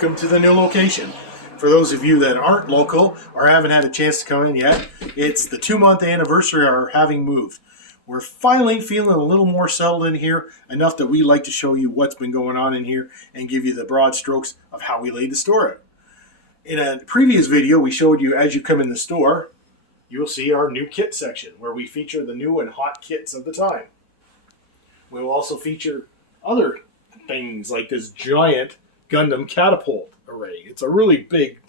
welcome to the new location. For those of you that aren't local or haven't had a chance to come in yet, it's the 2-month anniversary of our having moved. We're finally feeling a little more settled in here, enough that we like to show you what's been going on in here and give you the broad strokes of how we laid the store out. In a previous video, we showed you as you come in the store, you'll see our new kit section where we feature the new and hot kits of the time. We will also feature other things like this giant Gundam catapult array. It's a really big,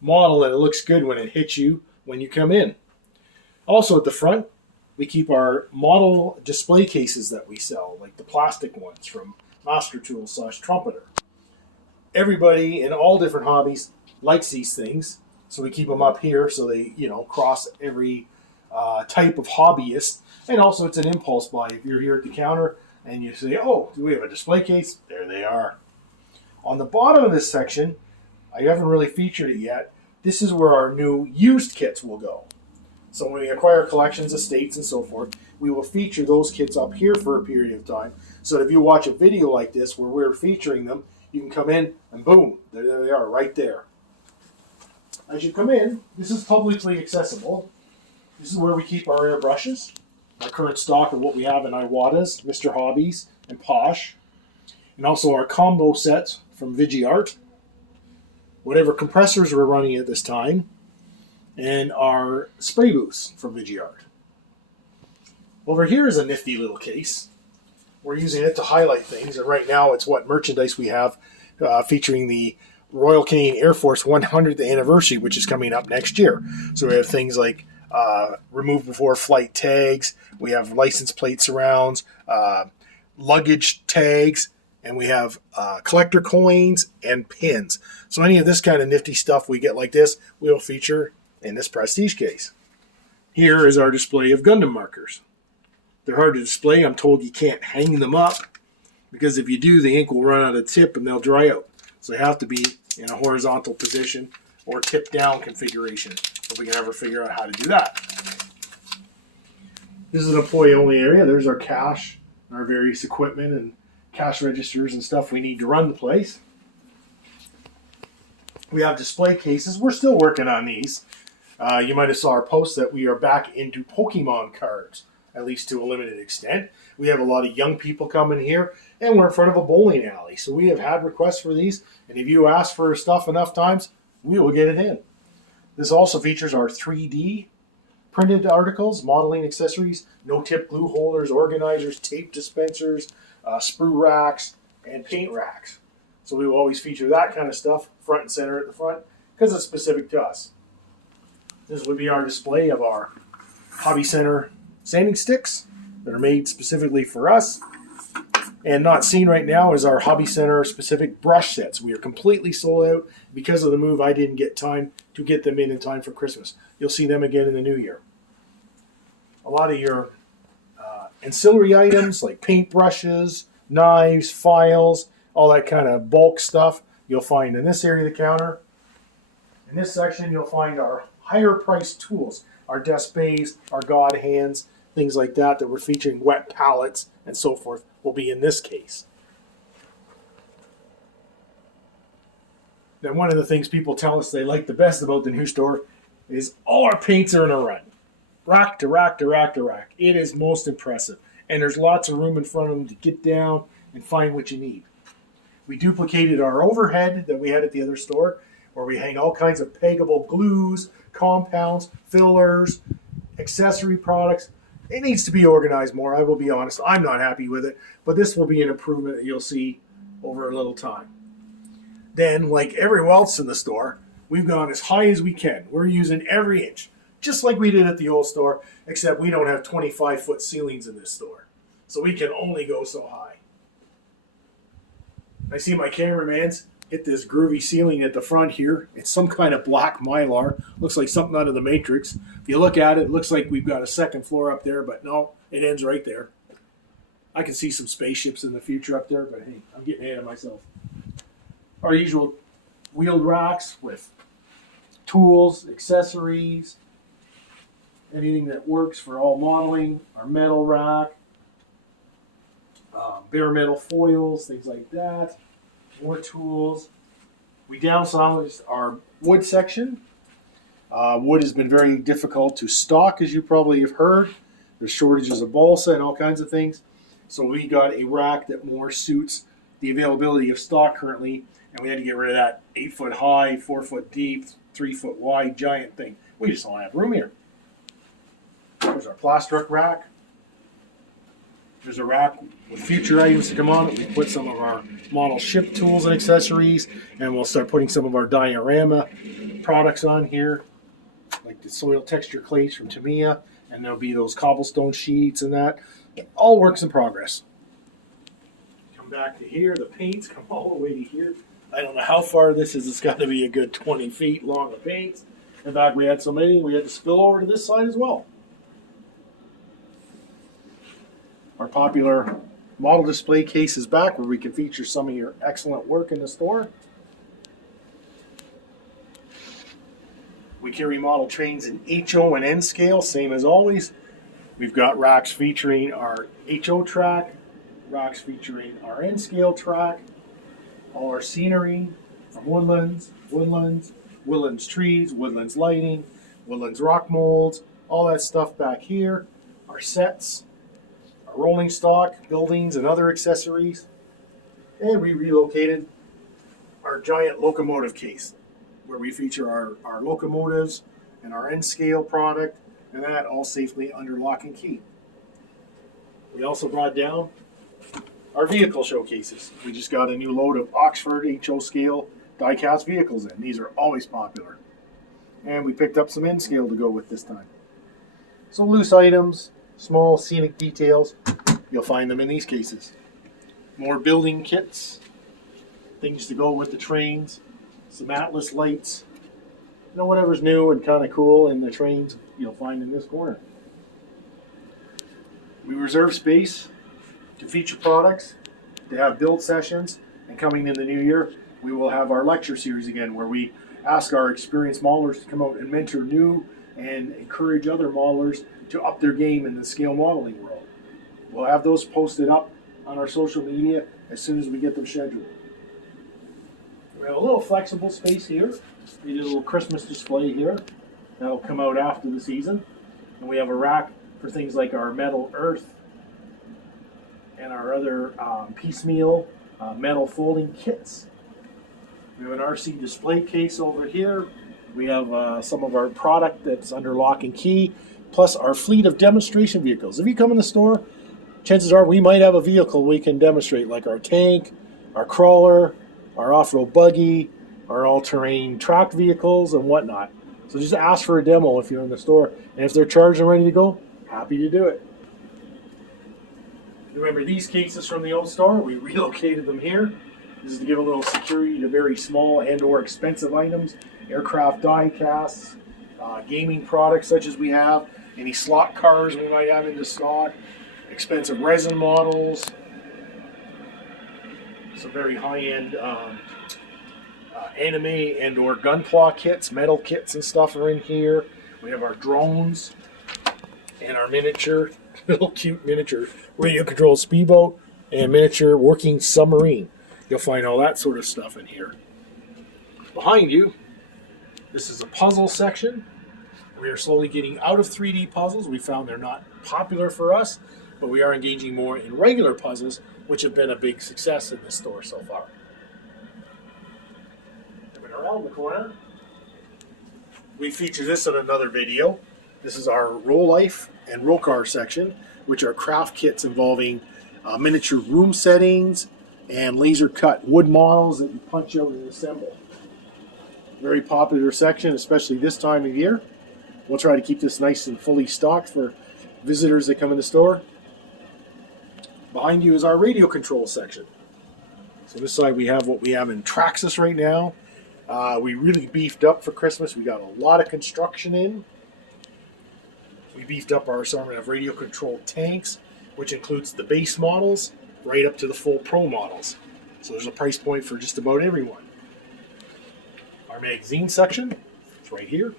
model, and it looks good when it hits you when you come in. Also at the front, we keep our model display cases that we sell, like the plastic ones from Master Tools / Trumpeter. Everybody in all different hobbies likes these things, so we keep them up here so they, cross every type of hobbyist. And also it's an impulse buy. If you're here at the counter and you say, oh, do we have a display case? There they are. On the bottom of this section, I haven't really featured it yet. This is where our new used kits will go. So when we acquire collections, estates, and so forth, we will feature those kits up here for a period of time. So that if you watch a video like this where we're featuring them, you can come in and boom, there they are right there. As you come in, this is publicly accessible. This is where we keep our airbrushes, our current stock of what we have in Iwatas, Mr. Hobbies, and Posh, and also our combo sets from Vigiart, whatever compressors we're running at this time, and our spray booths from Vigiart. Over here is a nifty little case. We're using it to highlight things, and right now it's what merchandise we have featuring the Royal Canadian Air Force 100th anniversary, which is coming up next year. So we have things like remove before flight tags, we have license plate surrounds, luggage tags, and we have collector coins and pins. So any of this kind of nifty stuff we get like this, we'll feature in this prestige case. Here is our display of Gundam markers. They're hard to display. I'm told you can't hang them up because if you do, the ink will run out of tip and they'll dry out. So they have to be in a horizontal position or tip down configuration if we can ever figure out how to do that. This is an employee only area. There's our cash, our various equipment and cash registers and stuff we need to run the place. We have display cases. We're still working on these. You might have saw our post that we are back into Pokemon cards, at least to a limited extent. We have a lot of young people coming here, and we're in front of a bowling alley. So we have had requests for these, and if you ask for stuff enough times, we will get it in. This also features our 3D printed articles, modeling accessories, no-tip glue holders, organizers, tape dispensers, sprue racks, and paint racks. So we will always feature that kind of stuff front and center at the front because it's specific to us. This would be our display of our Hobby Center sanding sticks that are made specifically for us. And not seen right now is our Hobby Center specific brush sets. We are completely sold out. Because of the move, I didn't get time to get them in time for Christmas. You'll see them again in the new year. A lot of your ancillary items like paint brushes, knives, files, all that kind of bulk stuff you'll find in this area of the counter. In this section, you'll find our higher priced tools, our desk bays, our god hands, things like that we're featuring, wet pallets and so forth will be in this case. Then one of the things people tell us they like the best about the new store is all our paints are in a run. Rack to rack to rack to rack. It is most impressive. And there's lots of room in front of them to get down and find what you need. We duplicated our overhead that we had at the other store, where we hang all kinds of peggable glues, compounds, fillers, accessory products. It needs to be organized more. I will be honest. I'm not happy with it, but this will be an improvement that you'll see over a little time. Then, like everywhere else in the store, we've gone as high as we can. We're using every inch, just like we did at the old store, except we don't have 25-foot ceilings in this store. So we can only go so high. I see my cameraman's hit this groovy ceiling at the front here. It's some kind of black mylar. Looks like something out of the Matrix. If you look at it, it looks like we've got a second floor up there, but no, it ends right there. I can see some spaceships in the future up there, but hey, I'm getting ahead of myself. Our usual wheeled racks with tools, accessories, anything that works for all modeling, our metal rack, bare metal foils, things like that, more tools, We downsized our wood section. Wood has been very difficult to stock, as you probably have heard. There's shortages of balsa and all kinds of things. So we got a rack that more suits the availability of stock currently, and we had to get rid of that 8-foot high, 4-foot deep, 3-foot wide giant thing. We just don't have room here. There's our plaster rack. There's a rack with future items to come on it. We put some of our model ship tools and accessories, and we'll start putting some of our diorama products on here, like the soil texture clays from Tamiya, and there'll be those cobblestone sheets and that. All works in progress. Come back to here. The paints come all the way to here. I don't know how far this is. It's got to be a good 20 feet long of paints. In fact, we had so many, we had to spill over to this side as well. Our popular model display case is back, where we can feature some of your excellent work in the store. We carry model trains in HO and N scale, same as always. We've got racks featuring our HO track, racks featuring our N scale track, all our scenery from woodlands trees, woodlands lighting, woodlands rock molds, all that stuff back here. Our sets, our rolling stock, buildings, and other accessories. And we relocated our giant locomotive case, where we feature our locomotives and our N-scale product, and that all safely under lock and key. We also brought down our vehicle showcases. We just got a new load of Oxford HO scale die-cast vehicles in. These are always popular. And we picked up some N-scale to go with this time. So loose items, small scenic details, you'll find them in these cases. More building kits, things to go with the trains, some Atlas lights, whatever's new and kind of cool in the trains, you'll find in this corner. We reserve space to feature products, to have build sessions, and coming in the new year, we will have our lecture series again, where we ask our experienced modelers to come out and mentor new and encourage other modelers to up their game in the scale modeling world. We'll have those posted up on our social media as soon as we get them scheduled. We have a little flexible space here. We did a little Christmas display here. That'll come out after the season. And we have a rack for things like our metal earth and our other piecemeal metal folding kits. We have an RC display case over here. We have some of our product that's under lock and key, plus our fleet of demonstration vehicles. If you come in the store, chances are we might have a vehicle we can demonstrate, like our tank, our crawler, our off-road buggy, our all-terrain tracked vehicles, and whatnot. So just ask for a demo if you're in the store. And if they're charged and ready to go, happy to do it. Remember these cases from the old store? We relocated them here. This is to give a little security to very small and or expensive items, aircraft die casts, gaming products such as we have, any slot cars we might have into stock, expensive resin models, some very high-end anime and or gunpla kits, metal kits and stuff are in here. We have our drones and our miniature, little cute miniature radio controlled speedboat and miniature working submarine. You'll find all that sort of stuff in here. Behind you, this is a puzzle section. We are slowly getting out of 3D puzzles. We found they're not popular for us, but we are engaging more in regular puzzles, which have been a big success in this store so far. Coming around the corner, we feature this in another video. This is our Roll Life and Roll Car section, which are craft kits involving miniature room settings and laser cut wood models that you punch out and assemble. Very popular section, especially this time of year. We'll try to keep this nice and fully stocked for visitors that come in the store. Behind you is our radio control section. So this side we have what we have in Traxxas right now. We really beefed up for Christmas. We got a lot of construction in. We beefed up our assortment of radio controlled tanks, which includes the base models right up to the full pro models. So there's a price point for just about everyone. Our magazine section is right here.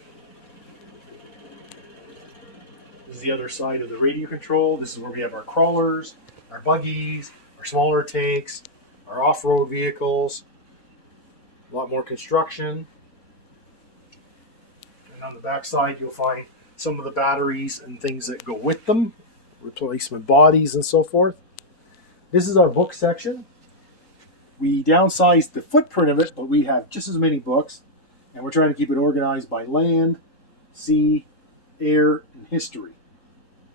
This is the other side of the radio control. This is where we have our crawlers, our buggies, our smaller tanks, our off-road vehicles. A lot more construction. And on the back side, you'll find some of the batteries and things that go with them, replacement bodies and so forth. This is our book section. We downsized the footprint of it, but we have just as many books, and we're trying to keep it organized by land, sea, air, and history.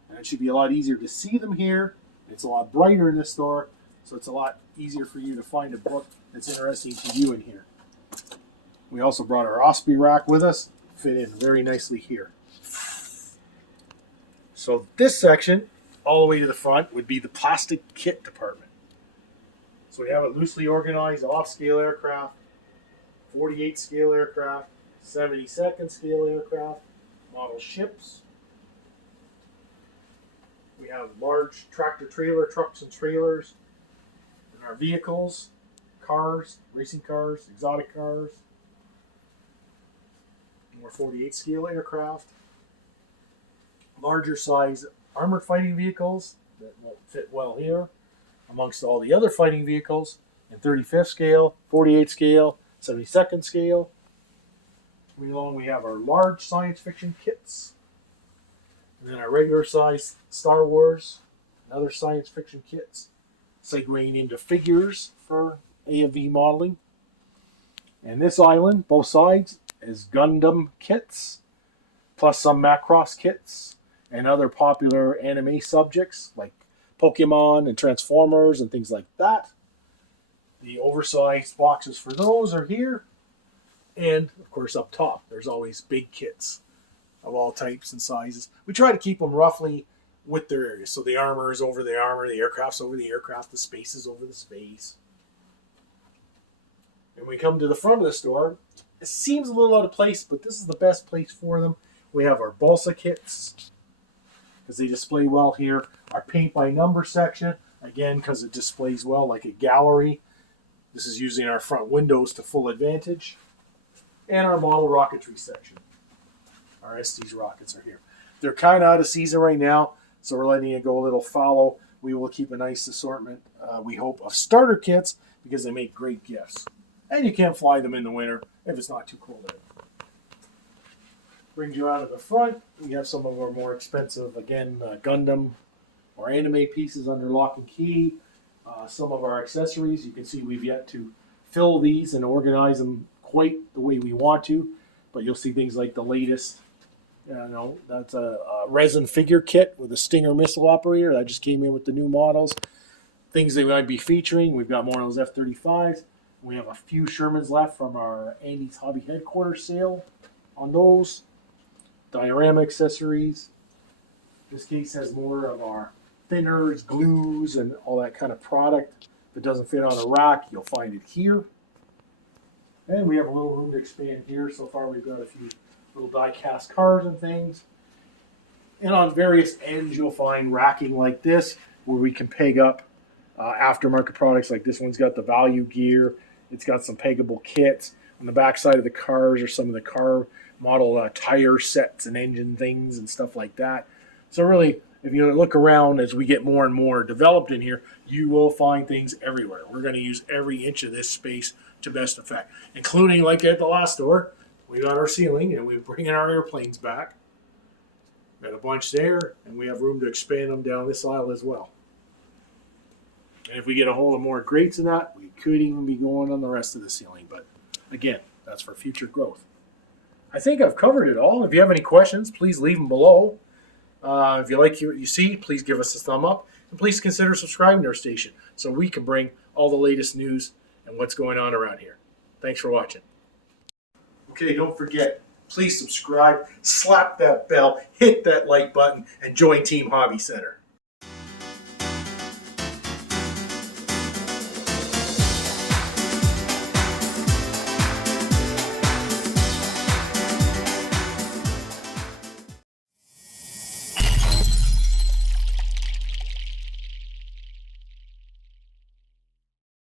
And it should be a lot easier to see them here. It's a lot brighter in this store, so it's a lot easier for you to find a book that's interesting to you in here. We also brought our Osprey rack with us, fit in very nicely here. So this section, all the way to the front, would be the plastic kit department. So we have it loosely organized: off-scale aircraft, 48 scale aircraft, 72nd scale aircraft, model ships. We have large tractor-trailer trucks and trailers, and our vehicles, cars, racing cars, exotic cars, more 48 scale aircraft, larger size armored fighting vehicles that won't fit well here, amongst all the other fighting vehicles in 35th scale, 48 scale, 72nd scale. Along we have our large science fiction kits, and then our regular size Star Wars and other science fiction kits, segueing into figures for AFV modeling. And this island, both sides, is Gundam kits, plus some Macross kits and other popular anime subjects like Pokemon and Transformers and things like that. The oversized boxes for those are here. And, of course, up top, there's always big kits of all types and sizes. We try to keep them roughly with their areas. So the armor is over the armor, the aircraft's over the aircraft, the space is over the space. And we come to the front of the store. It seems a little out of place, but this is the best place for them. We have our balsa kits, because they display well here. Our paint by number section, again, because it displays well like a gallery. This is using our front windows to full advantage. And our model rocketry section. Our Estes rockets are here. They're kind of out of season right now, so we're letting it go a little fallow. We will keep a nice assortment, we hope, of starter kits, because they make great gifts. And you can't fly them in the winter if it's not too cold out. Brings you out of the front. We have some of our more expensive, again, Gundam or anime pieces under lock and key. Some of our accessories, you can see we've yet to fill these and organize them quite the way we want to, but you'll see things like the latest, that's a resin figure kit with a Stinger missile operator that just came in with the new models. Things they might be featuring, we've got more of those F-35s. We have a few Shermans left from our Andy's Hobby Headquarters sale on those. Diorama accessories. This case has more of our thinners, glues, and all that kind of product. If it doesn't fit on a rack, you'll find it here. And we have a little room to expand here. So far we've got a few little die-cast cars and things. And on various ends you'll find racking like this, where we can peg up aftermarket products. Like this one's got the value gear. It's got some peggable kits. On the back side of the cars are some of the car model tire sets and engine things and stuff like that. So really, if you look around as we get more and more developed in here, you will find things everywhere. We're going to use every inch of this space to best effect, including, like at the last store, we got our ceiling and we're bringing our airplanes back. Got a bunch there, and we have room to expand them down this aisle as well. And if we get a hold of more grates in that, we could even be going on the rest of the ceiling. But again, that's for future growth. I think I've covered it all. If you have any questions, please leave them below. If you like what you see, please give us a thumb up. And please consider subscribing to our station so we can bring all the latest news and what's going on around here. Thanks for watching. Okay, don't forget, please subscribe, slap that bell, hit that like button, and join Team Hobby Center.